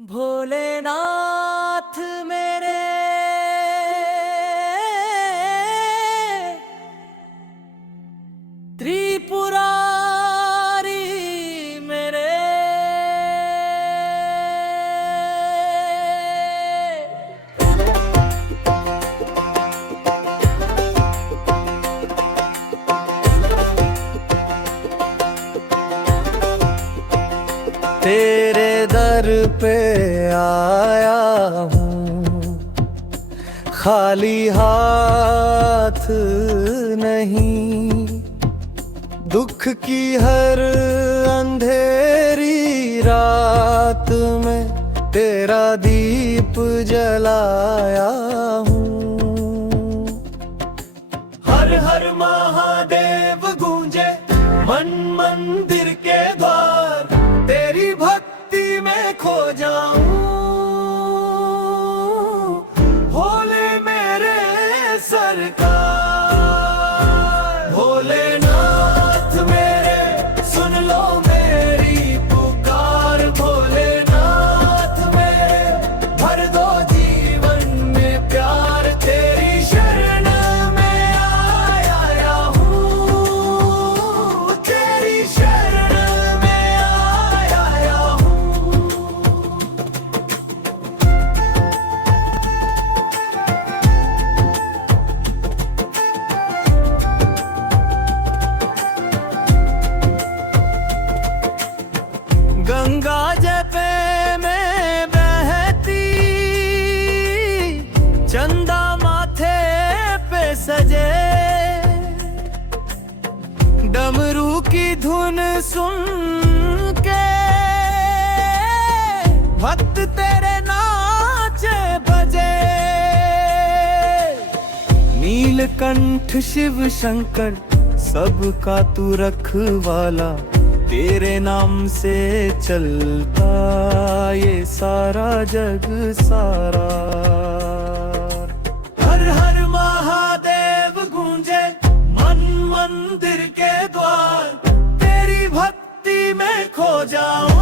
भोलेनाथ मेरे त्रिपुरारी मेरे तेरे दर पे आया हूँ, खाली हाथ नहीं। दुख की हर अंधेरी रात में तेरा दीप जलाया हूँ। हर हर महादेव गूंजे मन मंदिर के द्वार, तेरी भक्ति में खो जाऊं। भोले मेरे सरकार, भोलेनाथ मेरे सुन लो मेरी पुकार। भोलेनाथ मेरे भर दो जीवन में प्यार, तेरी शरण में आया हूँ, तेरी शरण में आया हूँ। गंगा जपे में बहती, चंदा माथे पे सजे, डमरू की धुन सुन के भक्त तेरे नाचे बजे। नीलकंठ शिव शंकर सबका तू रखवाला, तेरे नाम से चलता ये सारा जग सारा। हर हर महादेव गूंजे मन मंदिर के द्वार, तेरी भक्ति में खो जाऊं।